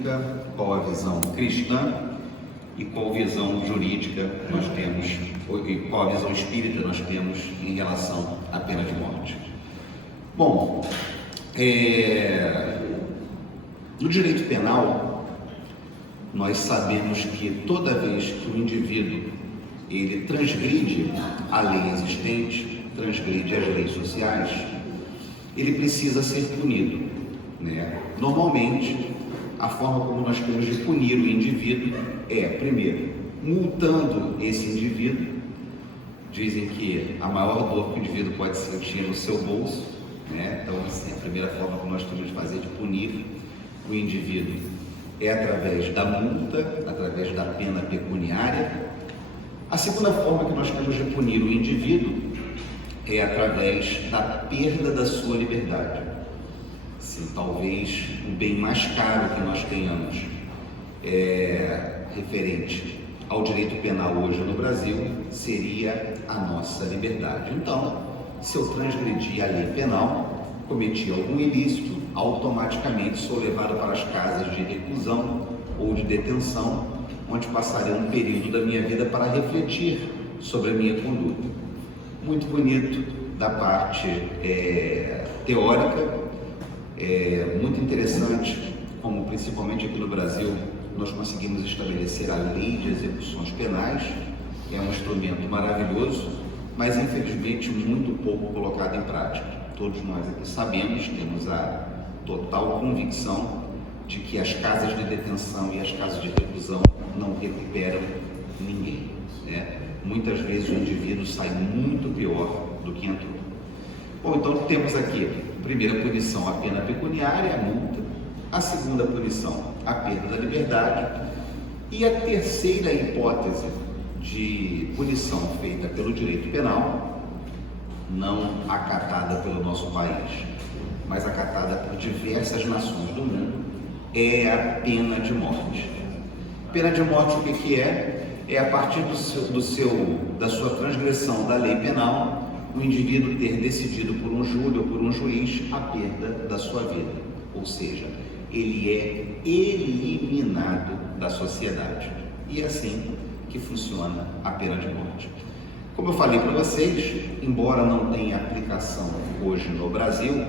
bíblica, qual a visão cristã e qual visão jurídica nós temos, e qual a visão espírita nós temos em relação à pena de morte. Bom, no direito penal, nós sabemos que toda vez que o indivíduo ele transgride a lei existente, transgride as leis sociais, ele precisa ser punido, né? Normalmente, a forma como nós temos de punir o indivíduo é, primeiro, multando esse indivíduo. Dizem que a maior dor que o indivíduo pode sentir é no seu bolso, né? Então, assim, a primeira forma que nós temos de fazer de punir o indivíduo é através da multa, através da pena pecuniária. A segunda forma que nós temos de punir o indivíduo é através da perda da sua liberdade. Sim, talvez o bem mais caro que nós tenhamos referente ao direito penal hoje no Brasil seria a nossa liberdade. Então, se eu transgredir a lei penal, cometi algum ilícito, automaticamente sou levado para as casas de reclusão ou de detenção, onde passarei um período da minha vida para refletir sobre a minha conduta. Muito bonito da parte teórica, muito interessante como, principalmente aqui no Brasil, nós conseguimos estabelecer a lei de execuções penais. É um instrumento maravilhoso, mas infelizmente muito pouco colocado em prática. Todos nós aqui sabemos, temos a total convicção de que as casas de detenção e as casas de reclusão não recuperam ninguém, né? Muitas vezes o indivíduo sai muito pior do que entrou. Bom, então temos aqui a primeira punição, a pena pecuniária, a multa. A segunda punição, a perda da liberdade. E a terceira hipótese de punição feita pelo direito penal, não acatada pelo nosso país, mas acatada por diversas nações do mundo, é a pena de morte. Pena de morte, o que é? É a partir da sua transgressão da lei penal, o indivíduo ter decidido por um júri ou por um juiz a perda da sua vida. Ou seja, ele é eliminado da sociedade. E é assim que funciona a pena de morte. Como eu falei para vocês, embora não tenha aplicação hoje no Brasil,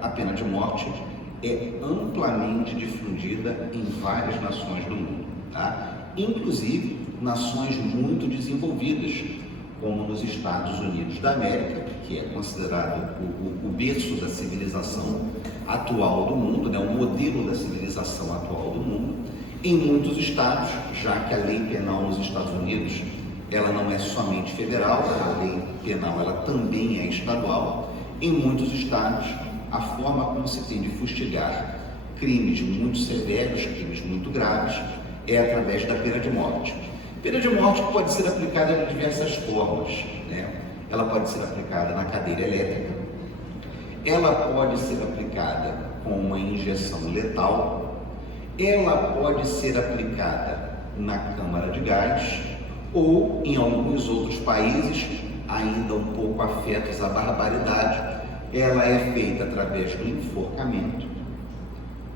a pena de morte é amplamente difundida em várias nações do mundo, tá? Inclusive nações muito desenvolvidas, como nos Estados Unidos da América, que é considerado o berço da civilização atual do mundo, né? O modelo da civilização atual do mundo. Em muitos estados, já que a lei penal nos Estados Unidos ela não é somente federal, a lei penal ela também é estadual. Em muitos estados, a forma como se tem de fustigar crimes muito severos, crimes muito graves, é através da pena de morte. Pena de morte pode ser aplicada de diversas formas, né? Ela pode ser aplicada na cadeira elétrica, ela pode ser aplicada com uma injeção letal, ela pode ser aplicada na câmara de gás ou, em alguns outros países, ainda um pouco afetos à barbaridade, ela é feita através do enforcamento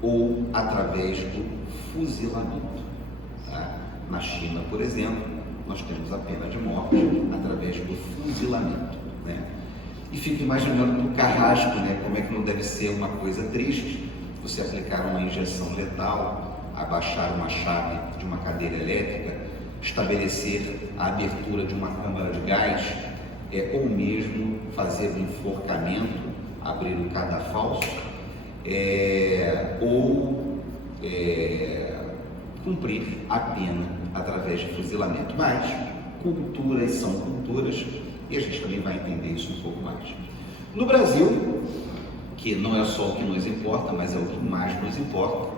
ou através do fuzilamento, tá? Na China, por exemplo, nós temos a pena de morte através do fuzilamento, né? E fica imaginando para o carrasco, né? Como é que não deve ser uma coisa triste você aplicar uma injeção letal, abaixar uma chave de uma cadeira elétrica, estabelecer a abertura de uma câmara de gás, ou mesmo fazer um enforcamento, abrir um cadafalso, ou cumprir a pena através de fuzilamento. Mas culturas são culturas e a gente também vai entender isso um pouco mais. No Brasil, que não é só o que nos importa, mas é o que mais nos importa,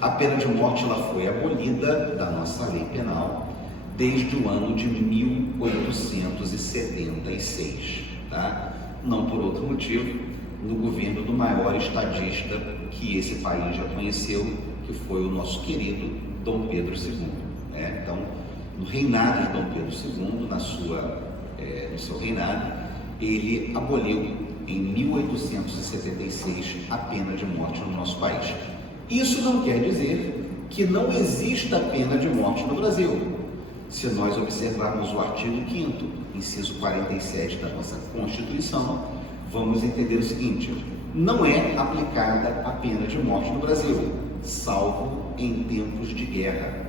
a pena de morte ela foi abolida da nossa lei penal desde o ano de 1876, tá? Não por outro motivo, no governo do maior estadista que esse país já conheceu, que foi o nosso querido Dom Pedro II, né? Então, no reinado de Dom Pedro II, no seu reinado, ele aboliu em 1876 a pena de morte no nosso país. Isso não quer dizer que não exista pena de morte no Brasil. Se nós observarmos o artigo 5º, inciso 47 da nossa Constituição, vamos entender o seguinte: não é aplicada a pena de morte no Brasil, salvo em tempos de guerra.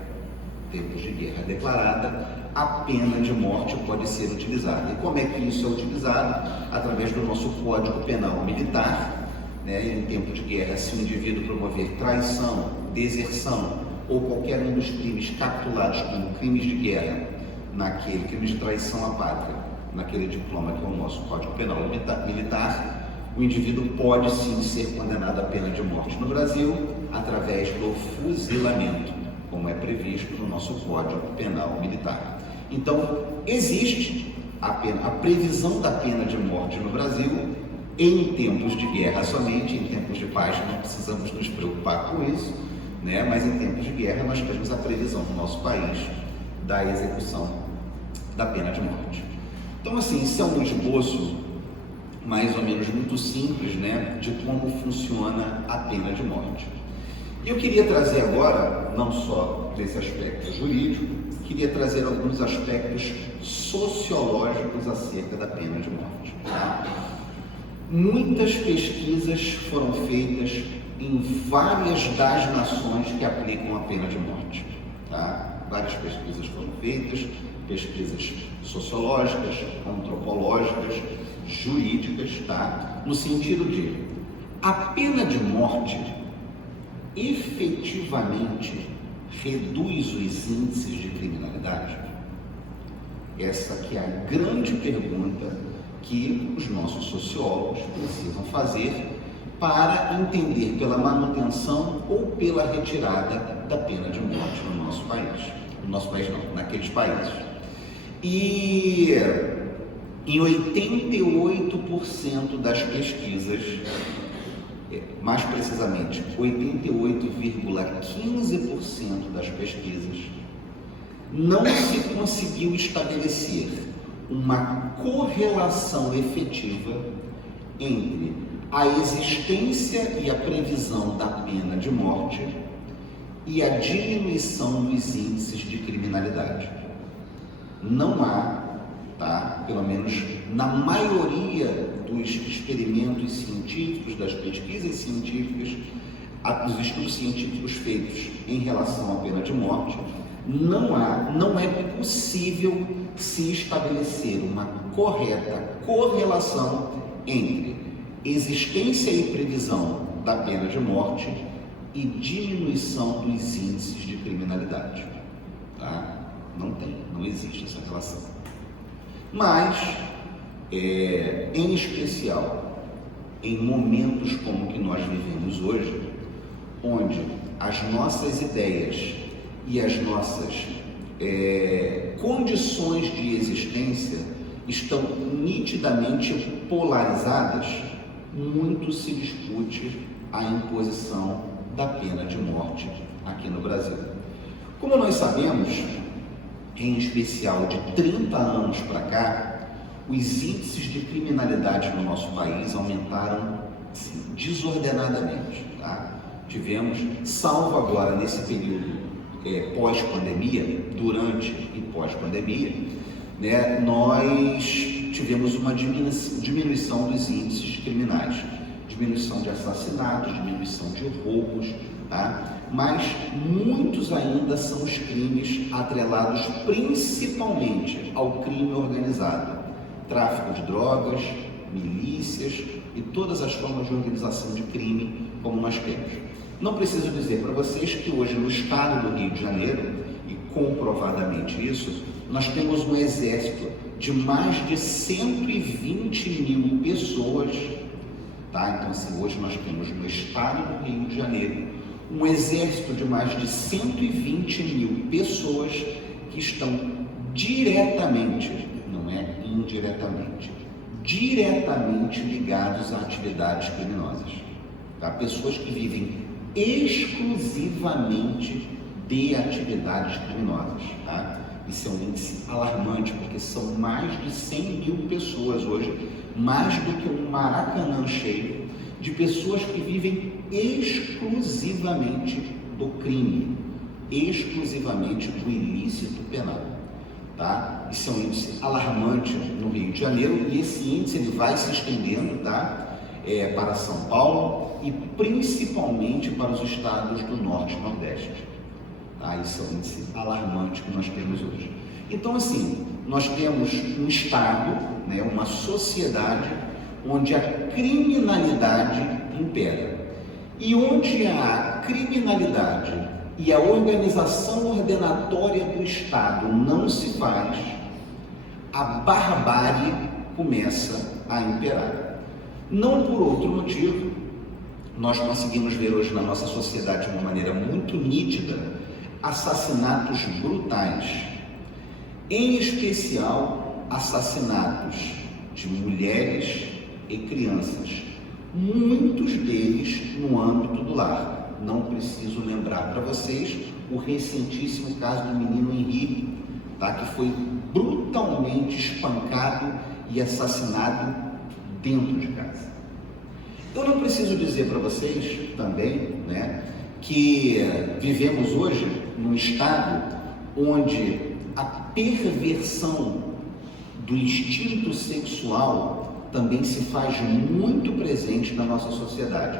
Tempos de guerra declarada, a pena de morte pode ser utilizada. E como é que isso é utilizado? Através do nosso Código Penal Militar, né? Em tempo de guerra, se o indivíduo promover traição, deserção ou qualquer um dos crimes capitulados como crimes de guerra, naquele crime de traição à pátria, naquele diploma que é o nosso Código Penal Militar, o indivíduo pode sim ser condenado à pena de morte no Brasil através do fuzilamento, como é previsto no nosso Código Penal Militar. Então, existe a previsão da pena de morte no Brasil em tempos de guerra somente. Em tempos de paz não precisamos nos preocupar com isso, né? Mas em tempos de guerra nós temos a previsão no nosso país da execução da pena de morte. Então, assim, isso é um esboço mais ou menos muito simples, né, de como funciona a pena de morte. E eu queria trazer agora, não só desse aspecto jurídico, queria trazer alguns aspectos sociológicos acerca da pena de morte. Tá? Muitas pesquisas foram feitas em várias das nações que aplicam a pena de morte. Tá? Várias pesquisas foram feitas, pesquisas sociológicas, antropológicas, jurídicas, tá? No sentido de a pena de morte efetivamente reduz os índices de criminalidade? Essa que é a grande pergunta que os nossos sociólogos precisam fazer para entender pela manutenção ou pela retirada da pena de morte no nosso país. No nosso país não, naqueles países. E em 88% das pesquisas, mais precisamente 88,15% das pesquisas, não se conseguiu estabelecer uma correlação efetiva entre a existência e a previsão da pena de morte e a diminuição dos índices de criminalidade. Não há, tá? Pelo menos na maioria dos experimentos científicos, das pesquisas científicas, dos estudos científicos feitos em relação à pena de morte, não é possível se estabelecer uma correta correlação entre existência e previsão da pena de morte e diminuição dos índices de criminalidade. Tá? Não existe essa relação. Mas, em especial, em momentos como o que nós vivemos hoje, onde as nossas ideias e as nossas condições de existência estão nitidamente polarizadas, muito se discute a imposição da pena de morte aqui no Brasil. Como nós sabemos, em especial de 30 anos para cá, os índices de criminalidade no nosso país aumentaram desordenadamente. Tá? Tivemos, salvo agora nesse período pós-pandemia, durante e pós-pandemia, né, nós tivemos uma diminuição dos índices criminais, diminuição de assassinatos, diminuição de roubos, tá? Mas muitos ainda são os crimes atrelados principalmente ao crime organizado, tráfico de drogas, milícias e todas as formas de organização de crime como nós temos. Não preciso dizer para vocês que hoje no estado do Rio de Janeiro, e comprovadamente isso, nós temos um exército de mais de 120 mil pessoas, tá? Então, assim, hoje nós temos no estado do Rio de Janeiro um exército de mais de 120 mil pessoas que estão diretamente, não é indiretamente, diretamente ligados a atividades criminosas, tá? Pessoas que vivem exclusivamente de atividades criminosas, tá? Isso é um índice alarmante, porque são mais de 100 mil pessoas hoje, mais do que um Maracanã cheio, de pessoas que vivem exclusivamente do crime, exclusivamente do ilícito penal, tá? Isso é um índice alarmante no Rio de Janeiro, e esse índice ele vai se estendendo, tá? Para São Paulo e principalmente para os estados do Norte e Nordeste. Tá? Isso é um índice alarmante que nós temos hoje. Então, assim, nós temos um estado, né, uma sociedade onde a criminalidade impera. E onde a criminalidade e a organização ordenatória do Estado não se faz, a barbárie começa a imperar. Não por outro motivo, nós conseguimos ver hoje na nossa sociedade de uma maneira muito nítida assassinatos brutais, em especial assassinatos de mulheres e crianças, muitos deles no âmbito do lar. Não preciso lembrar para vocês o recentíssimo caso do menino Henrique, tá? Que foi brutalmente espancado e assassinado dentro de casa. Eu não preciso dizer para vocês também, né, que vivemos hoje num estado onde a perversão do instinto sexual também se faz muito presente na nossa sociedade.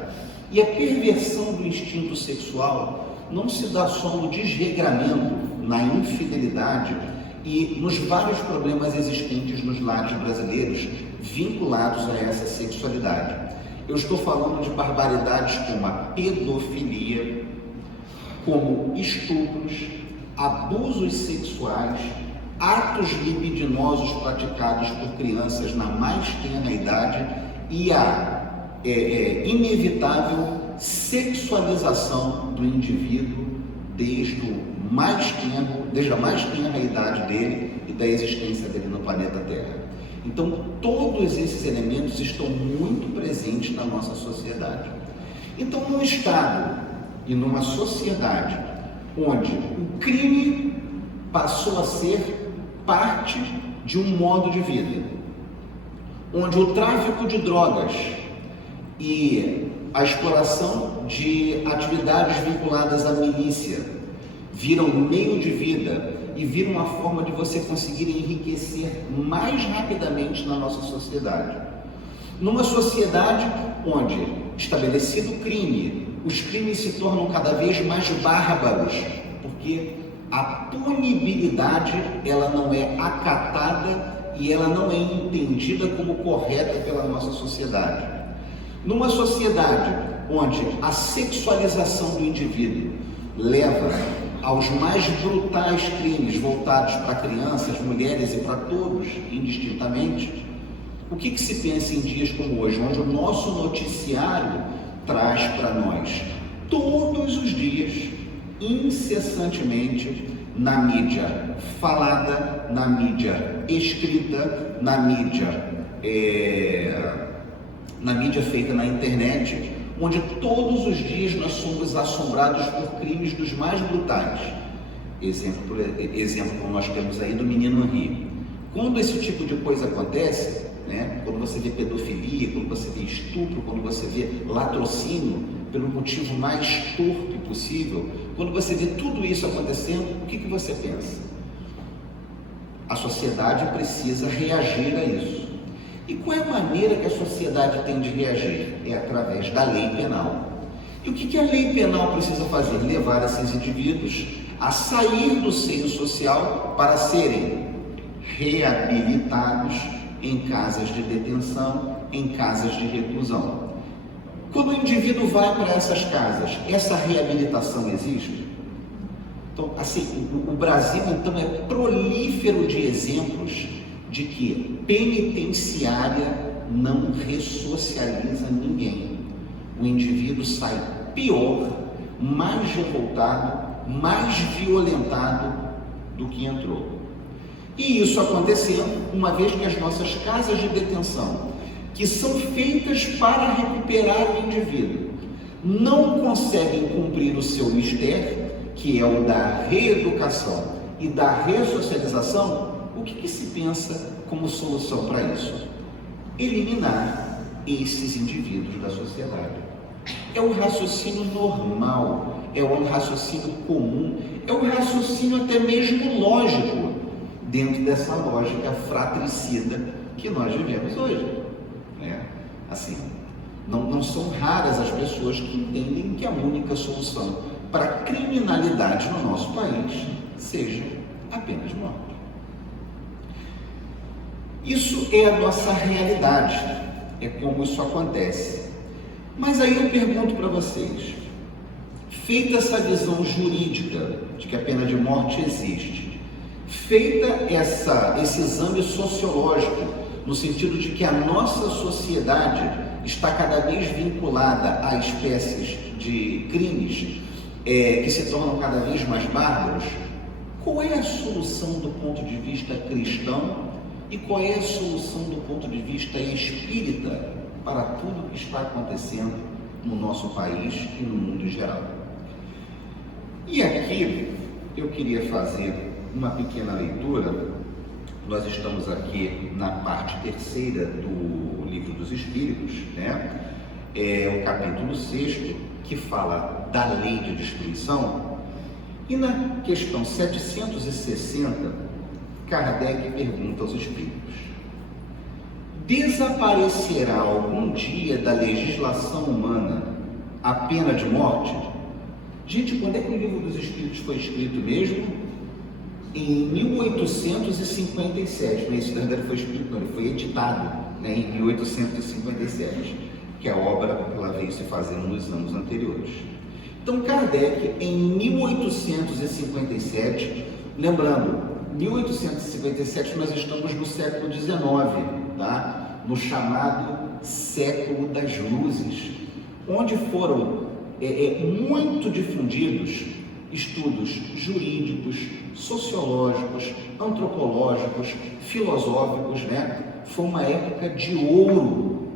E a perversão do instinto sexual não se dá só no desregramento, na infidelidade e nos vários problemas existentes nos lares brasileiros vinculados a essa sexualidade. Eu estou falando de barbaridades como a pedofilia, como estupros, abusos sexuais, atos libidinosos praticados por crianças na mais tenra idade e a inevitável sexualização do indivíduo desde a mais tenra idade dele e da existência dele no planeta Terra. Então, todos esses elementos estão muito presentes na nossa sociedade. Então, num Estado e numa sociedade onde o crime passou a ser parte de um modo de vida, onde o tráfico de drogas e a exploração de atividades vinculadas à milícia viram meio de vida e viram uma forma de você conseguir enriquecer mais rapidamente na nossa sociedade. Numa sociedade onde, estabelecido o crime, os crimes se tornam cada vez mais bárbaros, porque a punibilidade ela não é acatada e ela não é entendida como correta pela nossa sociedade. Numa sociedade onde a sexualização do indivíduo leva aos mais brutais crimes voltados para crianças, mulheres e para todos, indistintamente, o que se pensa em dias como hoje, onde o nosso noticiário traz para nós, todos os dias, incessantemente, na mídia falada, na mídia escrita, na mídia feita na internet, onde todos os dias nós somos assombrados por crimes dos mais brutais. Exemplo como nós temos aí do menino Henrique. Quando esse tipo de coisa acontece, né, quando você vê pedofilia, quando você vê estupro, quando você vê latrocínio, pelo motivo mais torpe possível, quando você vê tudo isso acontecendo, o que você pensa? A sociedade precisa reagir a isso. E qual é a maneira que a sociedade tem de reagir? É através da lei penal. E o que a lei penal precisa fazer? Levar esses indivíduos a sair do seio social para serem reabilitados em casas de detenção, em casas de reclusão. Quando o indivíduo vai para essas casas, essa reabilitação existe? Então, assim, o Brasil então é prolífero de exemplos de que penitenciária não ressocializa ninguém. O indivíduo sai pior, mais revoltado, mais violentado do que entrou. E isso acontecendo uma vez que as nossas casas de detenção, que são feitas para recuperar o indivíduo, não conseguem cumprir o seu mistério, que é o da reeducação e da ressocialização. O que se pensa como solução para isso? Eliminar esses indivíduos da sociedade. É o raciocínio normal, é o raciocínio comum, é o raciocínio até mesmo lógico dentro dessa lógica fratricida que nós vivemos hoje, né? Assim, não são raras as pessoas que entendem que a única solução para a criminalidade no nosso país seja a pena de morte. Isso é a nossa realidade, é como isso acontece. Mas aí eu pergunto para vocês, feita essa visão jurídica de que a pena de morte existe, feita esse exame sociológico, no sentido de que a nossa sociedade está cada vez vinculada a espécies de crimes que se tornam cada vez mais bárbaros, qual é a solução do ponto de vista cristão e qual é a solução do ponto de vista espírita para tudo que está acontecendo no nosso país e no mundo em geral? E aqui eu queria fazer uma pequena leitura. Nós estamos aqui na parte terceira do Livro dos Espíritos, né? É o capítulo 6, que fala da lei de destruição. E na questão 760, Kardec pergunta aos espíritos: desaparecerá algum dia da legislação humana a pena de morte? Gente, quando é que o Livro dos Espíritos foi escrito mesmo? Em 1857, mas isso na verdade foi escrito, não, ele foi editado, né, em 1857, que a obra ela veio se fazendo nos anos anteriores. Então Kardec, em 1857, lembrando, 1857 nós estamos no século XIX, tá? No chamado século das luzes, onde foram muito difundidos estudos jurídicos, sociológicos, antropológicos, filosóficos, né? Foi uma época de ouro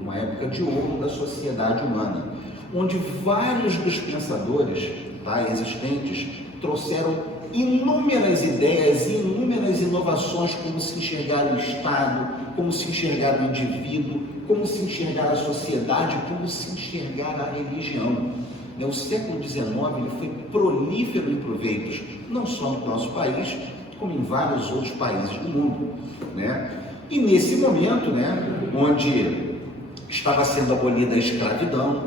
da sociedade humana, onde vários dos pensadores, tá, existentes trouxeram inúmeras ideias e inúmeras inovações, como se enxergar o Estado, como se enxergar o indivíduo, como se enxergar a sociedade, como se enxergar a religião. O século XIX ele foi prolífero em proveitos, não só no nosso país, como em vários outros países do mundo, né? E nesse momento, né, onde estava sendo abolida a escravidão,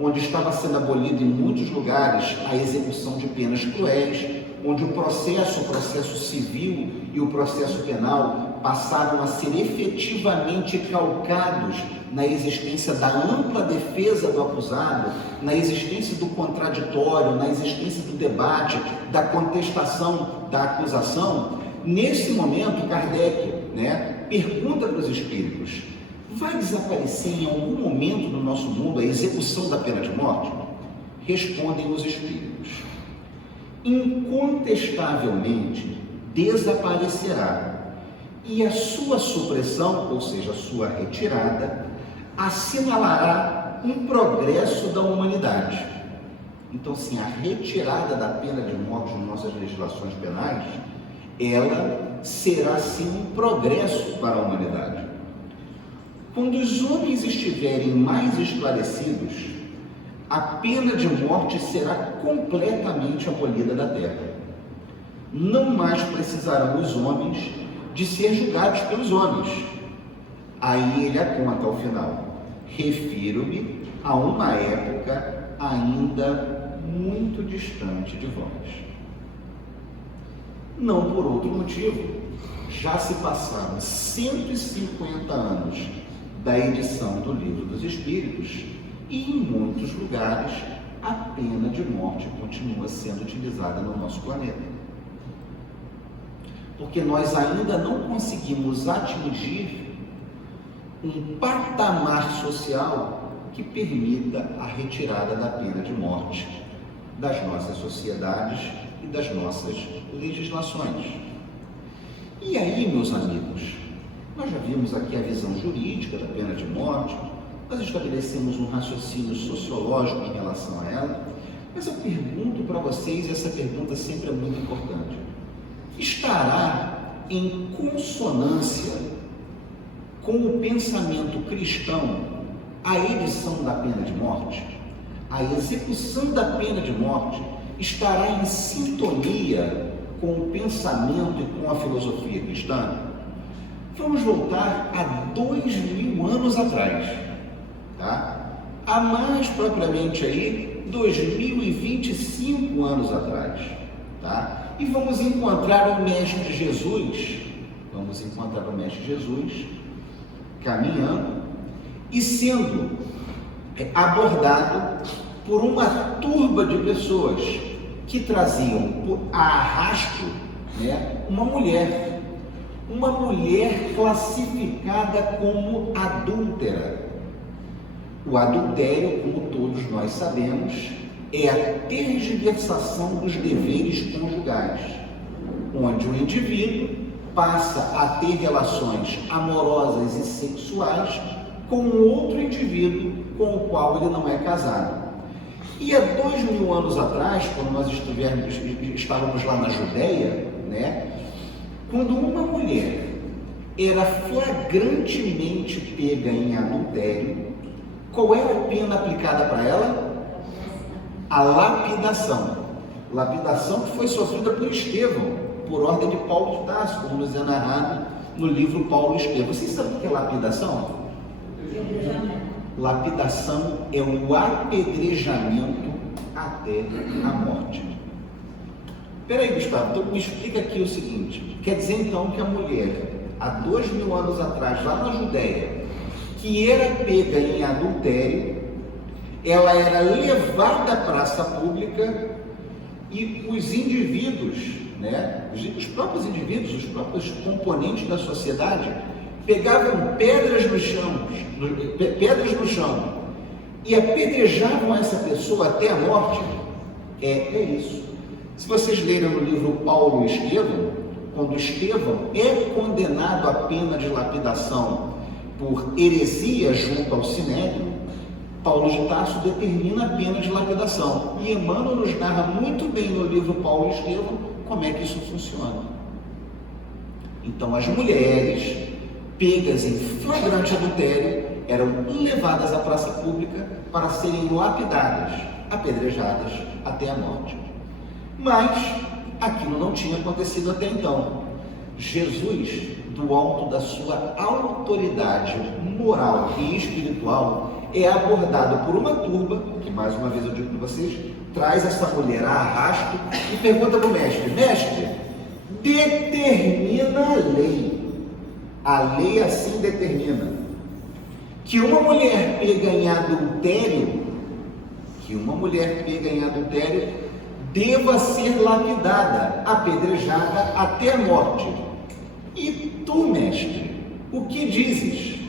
onde estava sendo abolida em muitos lugares a execução de penas cruéis, onde o processo civil e o processo penal passaram a ser efetivamente calcados na existência da ampla defesa do acusado, na existência do contraditório, na existência do debate, da contestação da acusação. Nesse momento, Kardec, né, pergunta para os espíritos: vai desaparecer em algum momento no nosso mundo a execução da pena de morte? Respondem os espíritos: incontestavelmente desaparecerá, e a sua supressão, ou seja, a sua retirada, assinalará um progresso da humanidade. Então, sim, a retirada da pena de morte em nossas legislações penais, ela será, sim, um progresso para a humanidade. Quando os homens estiverem mais esclarecidos, a pena de morte será completamente abolida da terra. Não mais precisarão os homens de ser julgados pelos homens. Aí ele aponta ao final: refiro-me a uma época ainda muito distante de vós. Não por outro motivo, já se passaram 150 anos da edição do Livro dos Espíritos e em muitos lugares a pena de morte continua sendo utilizada no nosso planeta. Porque nós ainda não conseguimos atingir um patamar social que permita a retirada da pena de morte das nossas sociedades e das nossas legislações. E aí, meus amigos, nós já vimos aqui a visão jurídica da pena de morte, nós estabelecemos um raciocínio sociológico em relação a ela, mas eu pergunto para vocês, e essa pergunta sempre é muito importante: estará em consonância com o pensamento cristão a edição da pena de morte, a execução da pena de morte estará em sintonia com o pensamento e com a filosofia cristã? Vamos voltar a 2000 anos atrás, tá? A mais propriamente aí, 2025 anos atrás, tá? E vamos encontrar o Mestre Jesus, caminhando e sendo abordado por uma turba de pessoas que traziam a arrasto, né, uma mulher classificada como adúltera. O adultério, como todos nós sabemos, é a tergiversação dos deveres conjugais, onde o indivíduo passa a ter relações amorosas e sexuais com outro indivíduo com o qual ele não é casado. E há 2000 anos atrás, quando nós estávamos lá na Judéia, né, quando uma mulher era flagrantemente pega em adultério, qual era a pena aplicada para ela? A lapidação. Lapidação que foi sofrida por Estevão, por ordem de Paulo de Tarso, como nos é narrado no livro Paulo e Estevão. Vocês sabem o que é lapidação? Lapidação é o apedrejamento até a morte. Peraí, Gustavo, então me explica aqui o seguinte: quer dizer então que a mulher, há 2000 anos atrás, lá na Judéia, que era pega em adultério, ela era levada à praça pública e os indivíduos, né, os próprios indivíduos, os próprios componentes da sociedade, pegavam pedras no chão e apedrejavam essa pessoa até a morte. É isso. Se vocês lerem no livro Paulo e Estevão, quando Estevão é condenado à pena de lapidação por heresia junto ao Sinédrio, Paulo de Tarso determina a pena de lapidação. E Emmanuel nos narra muito bem no livro Paulo e Estevão como é que isso funciona. Então, as mulheres pegas em flagrante adultério eram levadas à praça pública para serem lapidadas, apedrejadas até a morte. Mas aquilo não tinha acontecido até então. Jesus, do alto da sua autoridade moral e espiritual, é abordado por uma turba, que mais uma vez eu digo para vocês, traz essa mulher a arrasto e pergunta para o mestre: mestre, determina a lei assim determina, que uma mulher pega em adultério, deva ser lapidada, apedrejada até a morte. E tu, mestre, o que dizes?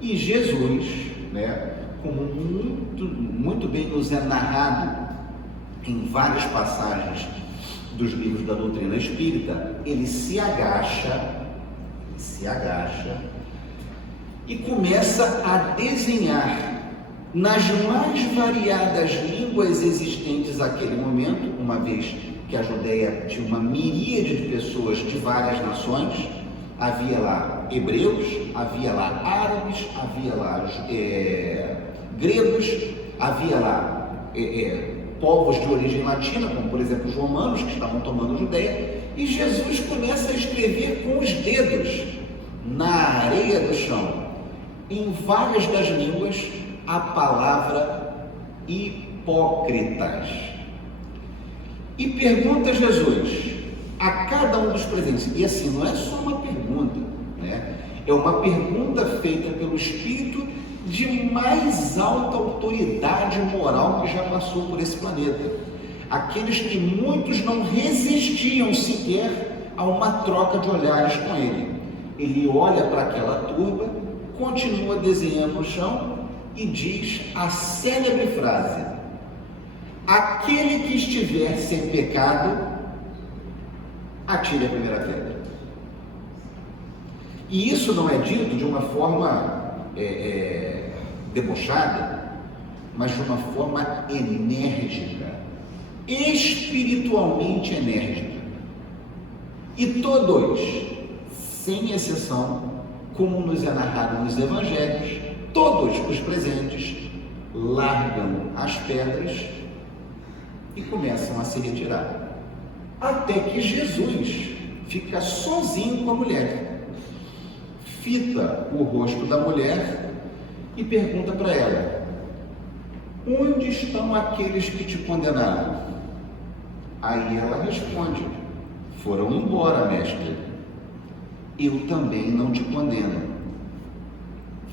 E Jesus, né, como muito bem nos é narrado em várias passagens dos livros da doutrina espírita, ele se agacha e começa a desenhar nas mais variadas línguas existentes naquele momento, uma vez que a Judéia tinha uma miríade de pessoas de várias nações. Havia lá hebreus, havia lá árabes, havia lá gregos, havia lá povos de origem latina, como por exemplo os romanos, que estavam tomando Judéia, e Jesus começa a escrever com os dedos na areia do chão, em várias das línguas, a palavra hipócritas. E pergunta a Jesus a cada um dos presentes, e assim, não é só uma pergunta, né? É uma pergunta feita pelo Espírito de mais alta autoridade moral que já passou por esse planeta. Aqueles que muitos não resistiam sequer a uma troca de olhares com ele. Ele olha para aquela turba, continua desenhando no chão e diz a célebre frase: aquele que estiver sem pecado, atire a primeira pedra. E isso não é dito de uma forma debochada, mas de uma forma enérgica, espiritualmente enérgica. E todos, sem exceção, como nos é narrado nos evangelhos, todos os presentes largam as pedras e começam a se retirar. Até que Jesus fica sozinho com a mulher, fita o rosto da mulher e pergunta para ela: onde estão aqueles que te condenaram? Aí ela responde: foram embora, mestre. Eu também não te condeno.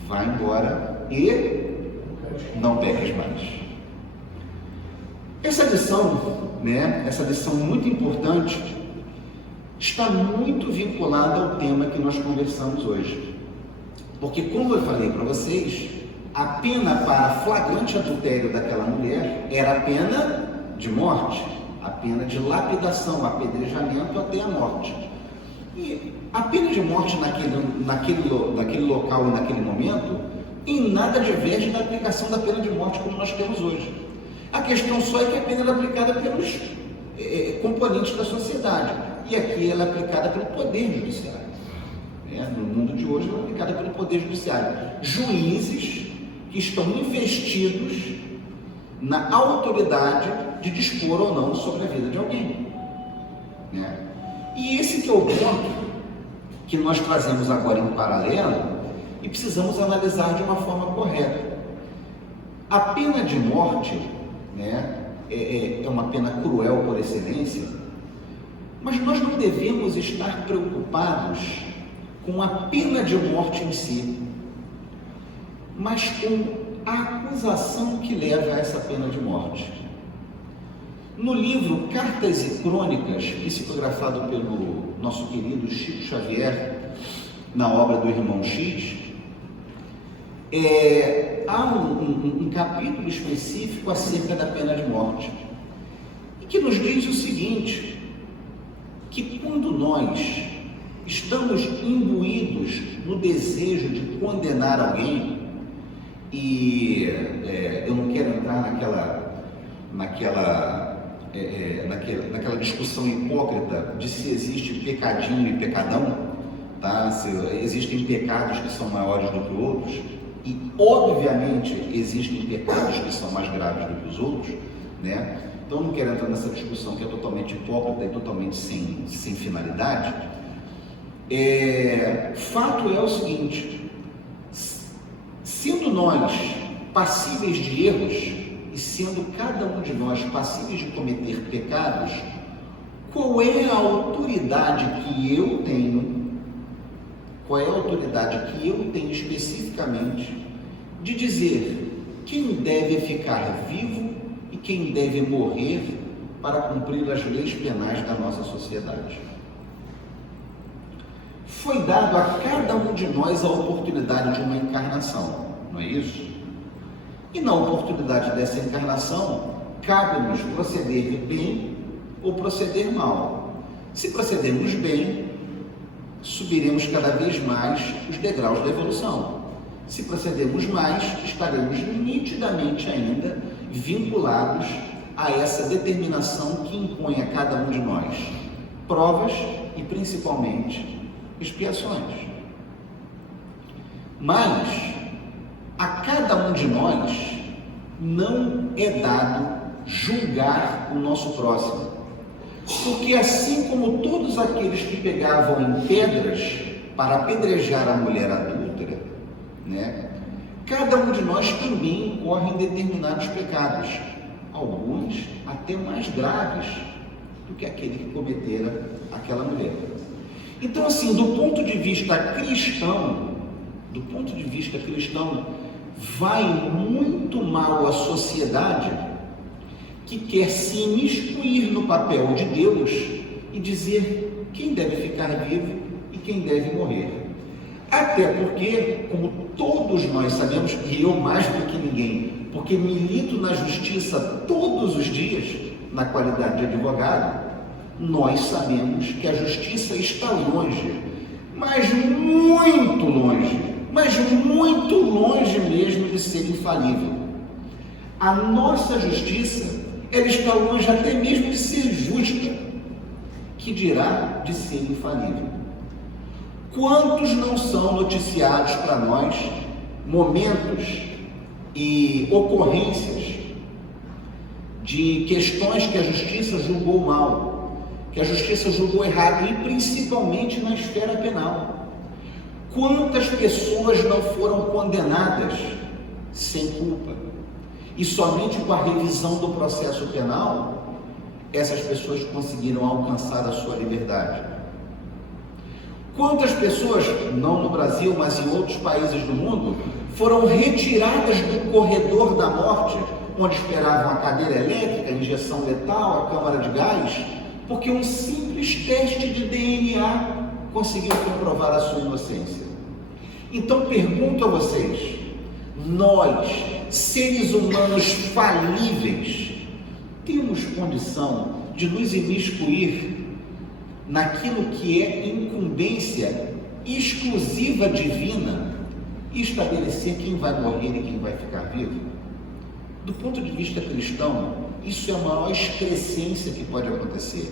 Vai embora e não peques mais. Essa lição, essa lição muito importante, está muito vinculada ao tema que nós conversamos hoje. Porque, como eu falei para vocês, a pena para flagrante adultério daquela mulher era a pena de morte, a pena de lapidação, apedrejamento até a morte. E a pena de morte naquele local e naquele momento, em nada diverge da aplicação da pena de morte como nós temos hoje. A questão só é que a pena era aplicada pelos componentes da sociedade, e aqui ela é aplicada pelo Poder Judiciário. No mundo de hoje, ela é aplicada pelo Poder Judiciário. Juízes que estão investidos na autoridade de dispor ou não sobre a vida de alguém. E esse que é o ponto que nós trazemos agora em paralelo e precisamos analisar de uma forma correta. A pena de morte é uma pena cruel por excelência, mas nós não devemos estar preocupados com a pena de morte em si, mas com a acusação que leva a essa pena de morte. No livro Cartas e Crônicas, psicografado pelo nosso querido Chico Xavier, na obra do Irmão X, há um capítulo específico acerca da pena de morte, e que nos diz o seguinte, que quando nós estamos imbuídos no desejo de condenar alguém, e eu não quero entrar naquela discussão hipócrita de se existe pecadinho e pecadão, tá? Se existem pecados que são maiores do que outros, e obviamente existem pecados que são mais graves do que os outros, Então não quero entrar nessa discussão que é totalmente hipócrita e totalmente sem finalidade. Fato é o seguinte: sendo nós passíveis de erros e sendo cada um de nós passíveis de cometer pecados, qual é a autoridade que eu tenho? Qual é a autoridade que eu tenho especificamente de dizer quem deve ficar vivo e quem deve morrer para cumprir as leis penais da nossa sociedade? Foi dado a cada um de nós a oportunidade de uma encarnação, não é isso? E na oportunidade dessa encarnação, cabe-nos proceder bem ou proceder mal. Se procedermos bem, subiremos cada vez mais os degraus da evolução. Se procedermos mais, estaremos nitidamente ainda vinculados a essa determinação que impõe a cada um de nós provas e principalmente expiações. Mas a cada um de nós não é dado julgar o nosso próximo, porque assim como todos aqueles que pegavam em pedras para apedrejar a mulher adúltera, cada um de nós também incorre em determinados pecados, alguns até mais graves do que aquele que cometera aquela mulher. Então, assim, do ponto de vista cristão, vai muito mal a sociedade que quer se imiscuir no papel de Deus e dizer quem deve ficar vivo e quem deve morrer. Até porque, como todos nós sabemos, e eu mais do que ninguém, porque milito na justiça todos os dias, na qualidade de advogado, nós sabemos que a justiça está longe, mas muito longe mesmo de ser infalível. A nossa justiça, ela está longe até mesmo de ser justa, que dirá de ser infalível. Quantos não são noticiados para nós momentos e ocorrências de questões que a justiça julgou mal, que a justiça julgou errado, e principalmente na esfera penal. Quantas pessoas não foram condenadas sem culpa? E somente com a revisão do processo penal, essas pessoas conseguiram alcançar a sua liberdade. Quantas pessoas, não no Brasil, mas em outros países do mundo, foram retiradas do corredor da morte, onde esperavam a cadeira elétrica, a injeção letal, a câmara de gás, porque um simples teste de DNA conseguiu comprovar a sua inocência. Então pergunto a vocês, nós, seres humanos falíveis, temos condição de nos imiscuir naquilo que é incumbência exclusiva divina e estabelecer quem vai morrer e quem vai ficar vivo? Do ponto de vista cristão, isso é a maior excrescência que pode acontecer.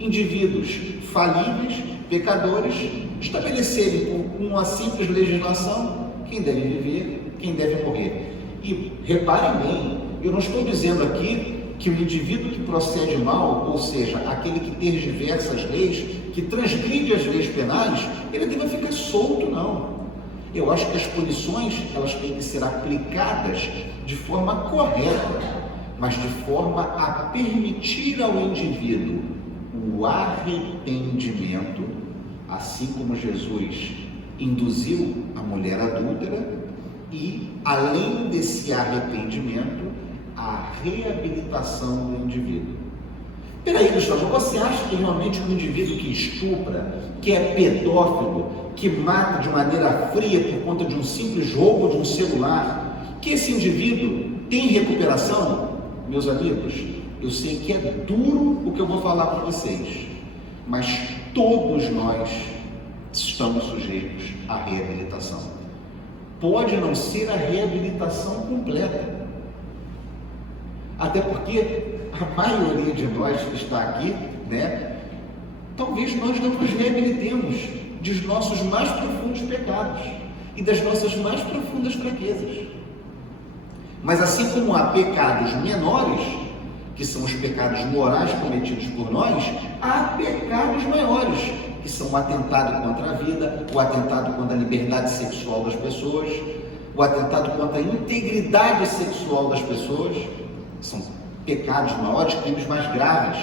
Indivíduos falíveis, pecadores, estabelecerem com uma simples legislação quem deve viver, quem deve morrer. E reparem bem, eu não estou dizendo aqui que o indivíduo que procede mal, ou seja, aquele que tergiversa as leis, que transgride as leis penais, ele deve ficar solto, não. Eu acho que as punições, elas têm que ser aplicadas de forma correta, mas de forma a permitir ao indivíduo o arrependimento, assim como Jesus induziu a mulher adúltera, e, além desse arrependimento, a reabilitação do indivíduo. Peraí, Gustavo, você acha que realmente o indivíduo que estupra, que é pedófilo, que mata de maneira fria por conta de um simples roubo de um celular, que esse indivíduo tem recuperação? Meus amigos, eu sei que é duro o que eu vou falar para vocês, mas todos nós estamos sujeitos à reabilitação. Pode não ser a reabilitação completa, até porque a maioria de nós que está aqui, talvez nós não nos reabilitemos dos nossos mais profundos pecados e das nossas mais profundas fraquezas. Mas assim como há pecados menores, que são os pecados morais cometidos por nós, há pecados maiores, que são o atentado contra a vida, o atentado contra a liberdade sexual das pessoas, o atentado contra a integridade sexual das pessoas. São pecados maiores, crimes mais graves,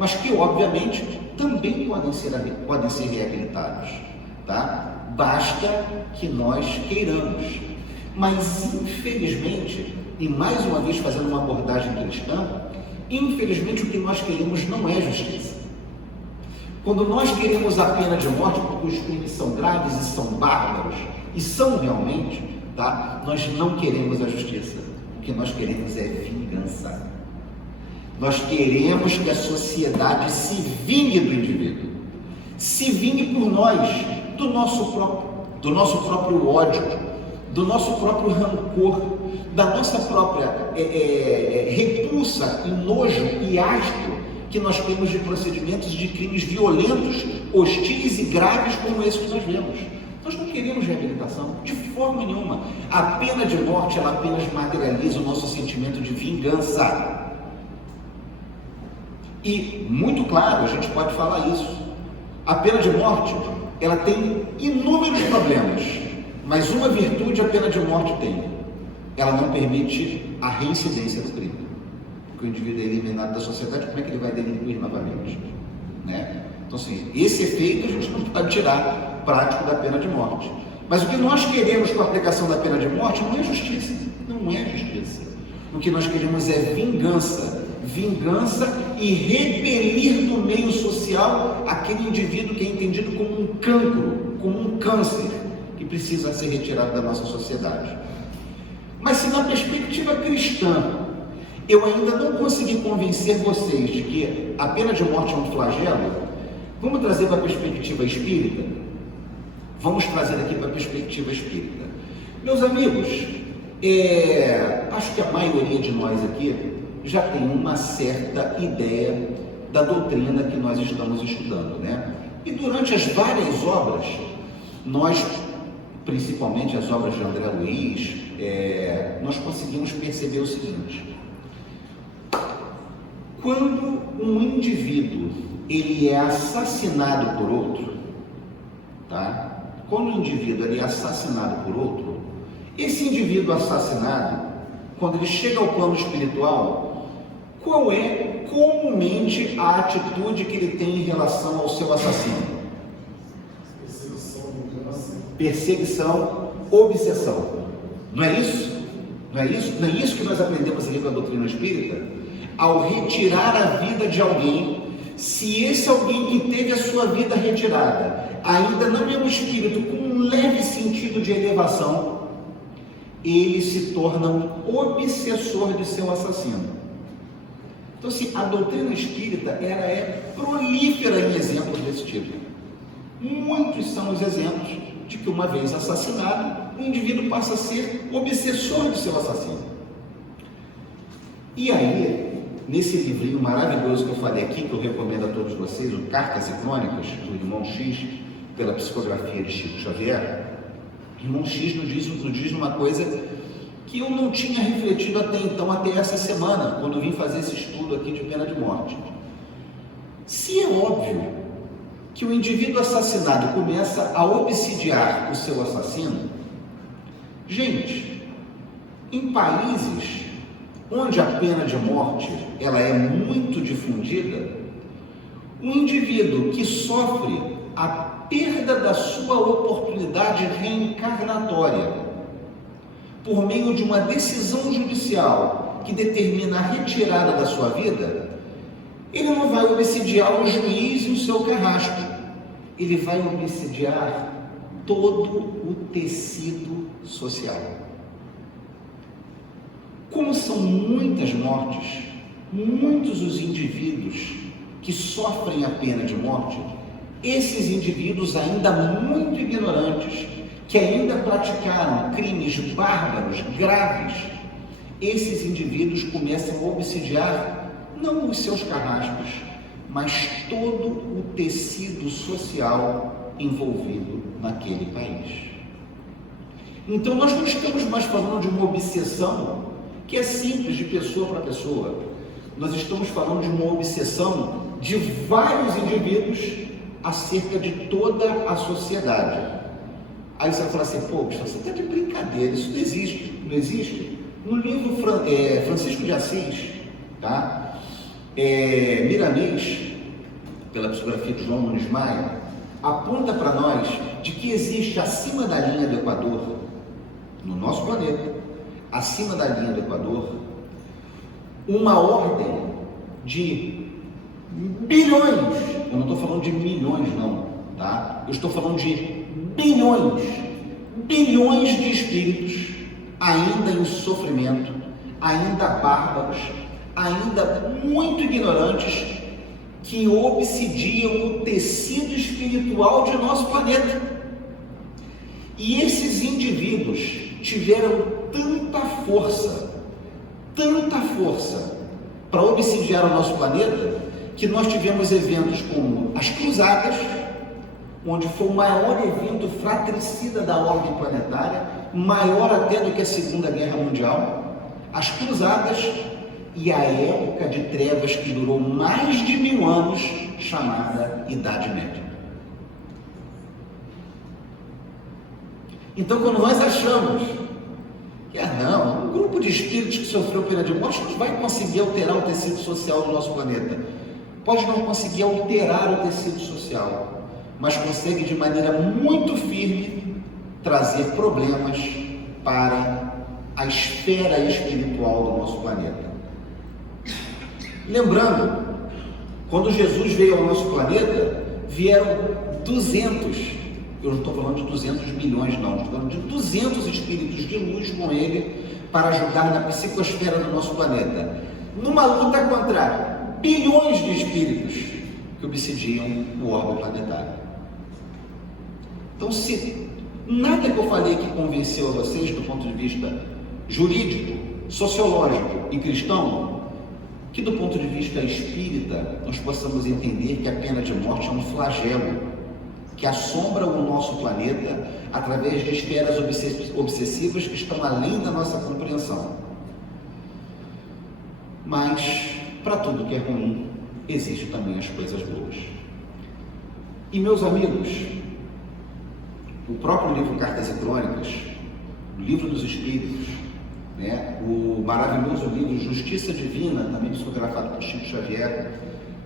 mas que obviamente também podem ser reabilitados, tá? Basta que nós queiramos. Mas infelizmente, e mais uma vez fazendo uma abordagem cristã, infelizmente o que nós queremos não é justiça. Quando nós queremos a pena de morte, porque os crimes são graves e são bárbaros, e são realmente, tá? Nós não queremos a justiça. O que nós queremos é vingança. Nós queremos que a sociedade se vingue do indivíduo, se vingue por nós, do nosso próprio ódio, do nosso próprio rancor, da nossa própria repulsa e nojo e asco que nós temos de procedimentos de crimes violentos, hostis e graves como esse que nós vemos. Nós não queremos reabilitação, de forma nenhuma. A pena de morte, ela apenas materializa o nosso sentimento de vingança. E, muito claro, a gente pode falar isso. A pena de morte, ela tem inúmeros problemas, mas uma virtude a pena de morte tem. Ela não permite a reincidência do crime. Porque o indivíduo é eliminado da sociedade, como é que ele vai delinquir novamente? Então, assim, esse efeito a gente não pode tirar prático da pena de morte. Mas o que nós queremos com a aplicação da pena de morte não é justiça. Não é justiça. O que nós queremos é vingança. Vingança e repelir do meio social aquele indivíduo que é entendido como um cancro, como um câncer, que precisa ser retirado da nossa sociedade. Mas se na perspectiva cristã eu ainda não consegui convencer vocês de que a pena de morte é um flagelo, vamos trazer para a perspectiva espírita? Vamos trazer aqui para a perspectiva espírita. Meus amigos, acho que a maioria de nós aqui já tem uma certa ideia da doutrina que nós estamos estudando, E durante as várias obras, nós principalmente as obras de André Luiz, nós conseguimos perceber o seguinte: quando um indivíduo ele é assassinado por outro, tá? Quando o indivíduo ele é assassinado por outro, esse indivíduo assassinado, quando ele chega ao plano espiritual, qual é comumente a atitude que ele tem em relação ao seu assassino? Perseguição, obsessão. Não é isso? Não é isso? Não é isso que nós aprendemos aqui com a doutrina espírita? Ao retirar a vida de alguém, se esse alguém que teve a sua vida retirada ainda não é um espírito com um leve sentido de elevação, ele se torna um obsessor de seu assassino. Então, assim, a doutrina espírita ela é prolífera em exemplos desse tipo. Muitos são os exemplos de que, uma vez assassinado, o indivíduo passa a ser obsessor de seu assassino. E aí, nesse livrinho maravilhoso que eu falei aqui, que eu recomendo a todos vocês, o Cartas e Crônicas, do Irmão X, pela psicografia de Chico Xavier, o Irmão X nos diz uma coisa que eu não tinha refletido até então, até essa semana, quando eu vim fazer esse estudo aqui de pena de morte. Se é óbvio que o indivíduo assassinado começa a obsidiar o seu assassino, gente, em países onde a pena de morte ela é muito difundida, um indivíduo que sofre a perda da sua oportunidade reencarnatória por meio de uma decisão judicial que determina a retirada da sua vida, ele não vai obsidiar o juiz e o seu carrasco, ele vai obsidiar todo o tecido social. Como são muitas mortes, muitos os indivíduos que sofrem a pena de morte, esses indivíduos ainda muito ignorantes, que ainda praticaram crimes bárbaros, graves, esses indivíduos começam a obsidiar não os seus carrascos, mas todo o tecido social envolvido naquele país. Então nós não estamos mais falando de uma obsessão que é simples de pessoa para pessoa. Nós estamos falando de uma obsessão de vários indivíduos acerca de toda a sociedade. Aí você vai falar assim: pô, você está de brincadeira, isso não existe. Não existe? No livro Francisco de Assis, tá? Miramês, pela psicografia de João Nunes Maia, aponta para nós de que existe acima da linha do Equador, no nosso planeta, acima da linha do Equador, uma ordem de bilhões, eu não estou falando de milhões não, tá? Eu estou falando de bilhões de espíritos ainda em sofrimento, ainda bárbaros, ainda muito ignorantes, que obsidiam o tecido espiritual de nosso planeta. E esses indivíduos tiveram tanta força para obsidiar o nosso planeta, que nós tivemos eventos como as Cruzadas, onde foi o maior evento fratricida da ordem planetária, maior até do que a Segunda Guerra Mundial, as Cruzadas, e a época de trevas que durou mais de 1000 anos, chamada Idade Média. Então, quando nós achamos que um grupo de espíritos que sofreu pena de morte não vai conseguir alterar o tecido social do nosso planeta, pode não conseguir alterar o tecido social, mas consegue de maneira muito firme trazer problemas para a esfera espiritual do nosso planeta. Lembrando, quando Jesus veio ao nosso planeta, vieram 200, eu não estou falando de 200 milhões não, estou falando de 200 espíritos de luz com ele, para ajudar na psicosfera do nosso planeta, numa luta contra bilhões de espíritos que obsidiam o orbe planetário. Então, se nada que eu falei que convenceu a vocês do ponto de vista jurídico, sociológico e cristão, que do ponto de vista espírita nós possamos entender que a pena de morte é um flagelo, que que assombram o nosso planeta através de esferas obsessivas que estão além da nossa compreensão. Mas, para tudo que é ruim, existem também as coisas boas. E, meus amigos, o próprio livro Cartas e Crônicas, o livro dos Espíritos, né? O maravilhoso livro Justiça Divina, também psicografado por Chico Xavier,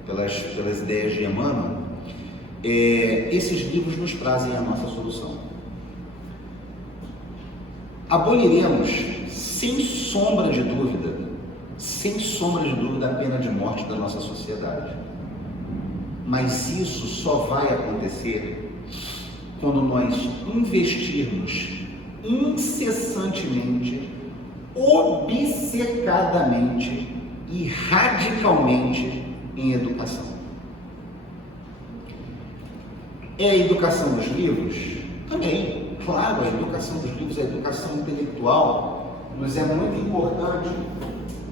pelas ideias de Emmanuel, esses livros nos trazem a nossa solução. Aboliremos, sem sombra de dúvida, a pena de morte da nossa sociedade. Mas isso só vai acontecer quando nós investirmos incessantemente, obcecadamente e radicalmente em educação. É a educação dos livros? Também, claro, a educação dos livros, a educação intelectual, nos é muito importante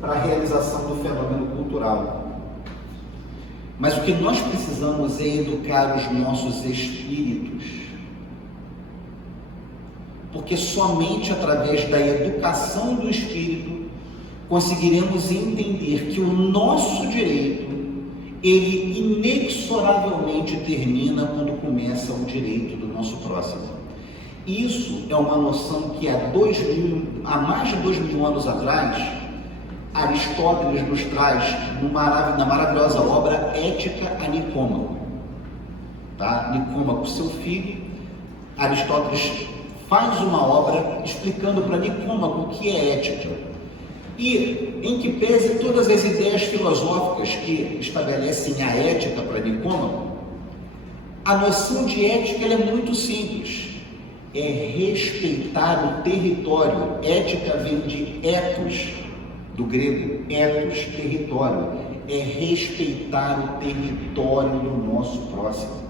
para a realização do fenômeno cultural. Mas o que nós precisamos é educar os nossos espíritos, porque somente através da educação do espírito conseguiremos entender que o nosso direito, ele inexoravelmente termina quando começa o direito do nosso próximo. Isso é uma noção que há mais de 2000 anos atrás, Aristóteles nos traz na maravilhosa obra Ética a Nicômaco. Tá? Nicômaco, seu filho, Aristóteles faz uma obra explicando para Nicômaco o que é ética. E em que pese todas as ideias filosóficas que estabelecem a ética para Nicômaco, a noção de ética ela é muito simples. É respeitar o território. Ética vem de ethos, do grego, ethos, território. É respeitar o território do nosso próximo.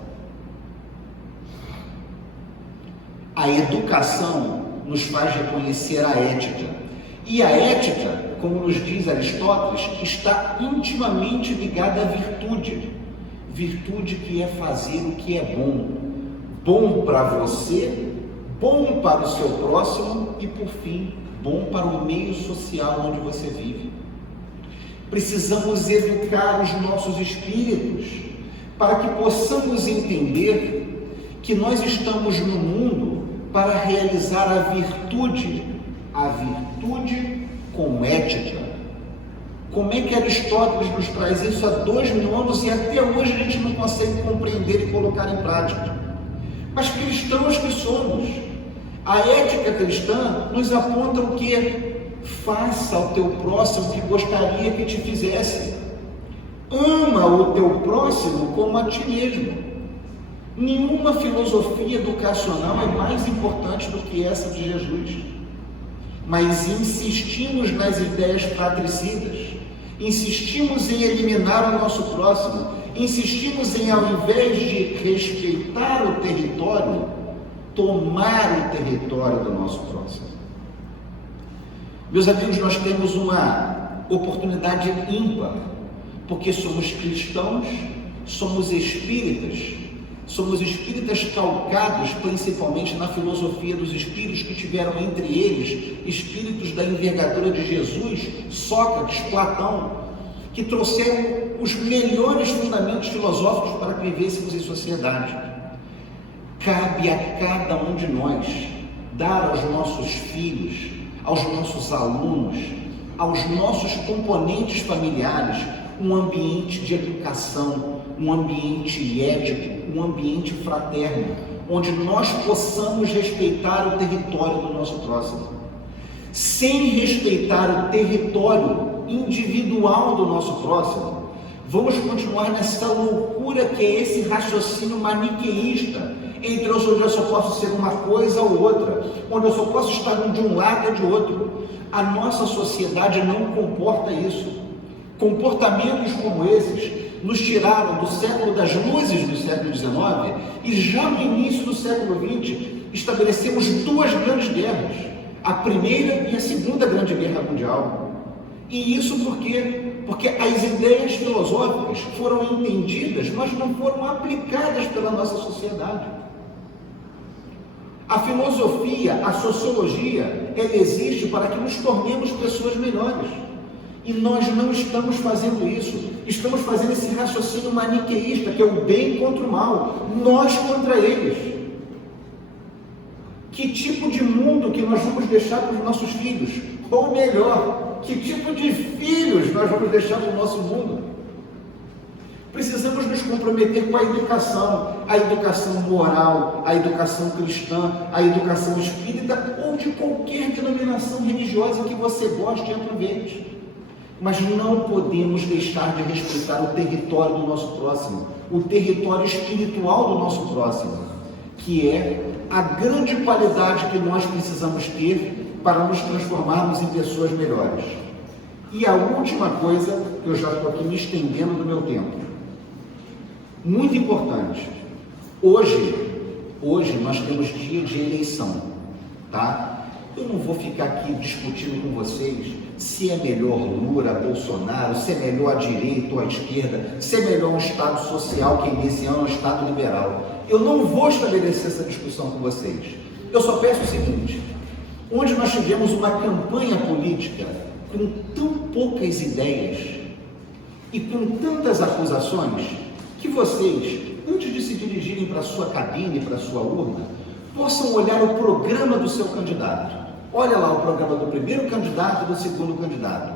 A educação nos faz reconhecer a ética. E a ética, como nos diz Aristóteles, está intimamente ligada à virtude. Virtude que é fazer o que é bom. Bom para você, bom para o seu próximo e, por fim, bom para o meio social onde você vive. Precisamos educar os nossos espíritos para que possamos entender que nós estamos no mundo para realizar a virtude com ética. Como é que Aristóteles nos traz isso há 2000 anos e até hoje a gente não consegue compreender e colocar em prática? Mas cristãos que somos, a ética cristã nos aponta o que? Faça ao teu próximo o que gostaria que te fizesse. Ama o teu próximo como a ti mesmo. Nenhuma filosofia educacional é mais importante do que essa de Jesus. Mas insistimos nas ideias patricidas, insistimos em eliminar o nosso próximo, insistimos em, ao invés de respeitar o território, tomar o território do nosso próximo. Meus amigos, nós temos uma oportunidade ímpar, porque somos cristãos, somos espíritas calcados principalmente na filosofia dos espíritos que tiveram entre eles espíritos da envergadura de Jesus, Sócrates, Platão, que trouxeram os melhores fundamentos filosóficos para que vivêssemos em sociedade. Cabe a cada um de nós dar aos nossos filhos, aos nossos alunos, aos nossos componentes familiares um ambiente de educação, um ambiente ético, um ambiente fraterno, onde nós possamos respeitar o território do nosso próximo. Sem respeitar o território individual do nosso próximo, vamos continuar nessa loucura que é esse raciocínio maniqueísta, entre onde eu só posso ser uma coisa ou outra, onde eu só posso estar de um lado ou de outro. A nossa sociedade não comporta isso. Comportamentos como esses nos tiraram do século das luzes do século XIX e já no início do século XX estabelecemos duas grandes guerras, a Primeira e a Segunda Grande Guerra Mundial. E isso por quê? Porque as ideias filosóficas foram entendidas, mas não foram aplicadas pela nossa sociedade. A filosofia, a sociologia, ela existe para que nos tornemos pessoas melhores. E nós não estamos fazendo isso. Estamos fazendo esse raciocínio maniqueísta, que é o bem contra o mal, nós contra eles. Que tipo de mundo que nós vamos deixar para os nossos filhos? Ou melhor, que tipo de filhos nós vamos deixar para o nosso mundo? Precisamos nos comprometer com a educação moral, a educação cristã, a educação espírita ou de qualquer denominação religiosa que você goste e aproveite. Mas não podemos deixar de respeitar o território do nosso próximo, o território espiritual do nosso próximo, que é a grande qualidade que nós precisamos ter para nos transformarmos em pessoas melhores. E a última coisa, que eu já estou aqui me estendendo do meu tempo, muito importante, hoje nós temos dia de eleição, tá? Eu não vou ficar aqui discutindo com vocês se é melhor Lula, Bolsonaro, se é melhor a direita ou a esquerda, se é melhor um Estado social keynesiano ou um Estado liberal. Eu não vou estabelecer essa discussão com vocês. Eu só peço o seguinte: onde nós tivemos uma campanha política com tão poucas ideias e com tantas acusações, que vocês, antes de se dirigirem para a sua cabine, para a sua urna, possam olhar o programa do seu candidato. Olha lá o programa do primeiro candidato e do segundo candidato.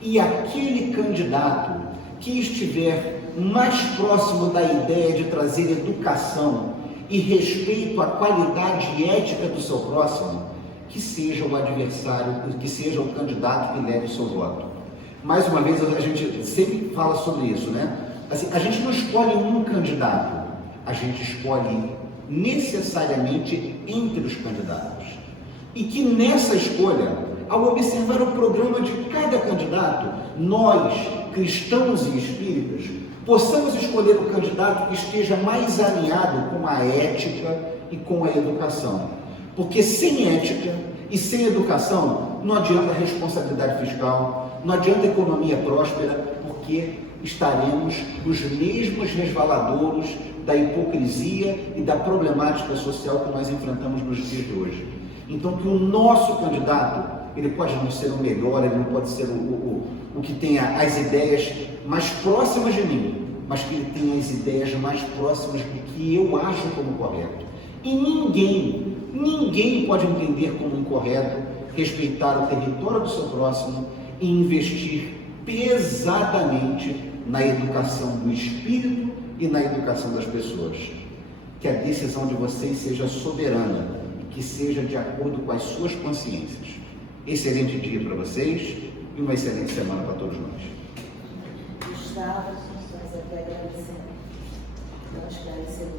E aquele candidato que estiver mais próximo da ideia de trazer educação e respeito à qualidade ética do seu próximo, que seja o adversário, que seja o candidato que leve o seu voto. Mais uma vez, a gente sempre fala sobre isso, né? Assim, a gente não escolhe um candidato, a gente escolhe necessariamente entre os candidatos. E que nessa escolha, ao observar o programa de cada candidato, nós, cristãos e espíritas, possamos escolher o candidato que esteja mais alinhado com a ética e com a educação. Porque sem ética e sem educação, não adianta responsabilidade fiscal, não adianta economia próspera, porque estaremos nos mesmos resvaladouros da hipocrisia e da problemática social que nós enfrentamos nos dias de hoje. Então, que o nosso candidato, ele pode não ser o melhor, ele não pode ser o que tenha as ideias mais próximas de mim, mas que ele tenha as ideias mais próximas do que eu acho como correto. E ninguém pode entender como incorreto respeitar o território do seu próximo e investir pesadamente na educação do espírito e na educação das pessoas. Que a decisão de vocês seja soberana, que seja de acordo com as suas consciências. Excelente dia para vocês e uma excelente semana para todos nós. Gustavo, nós até agradecemos. Nós agradecemos.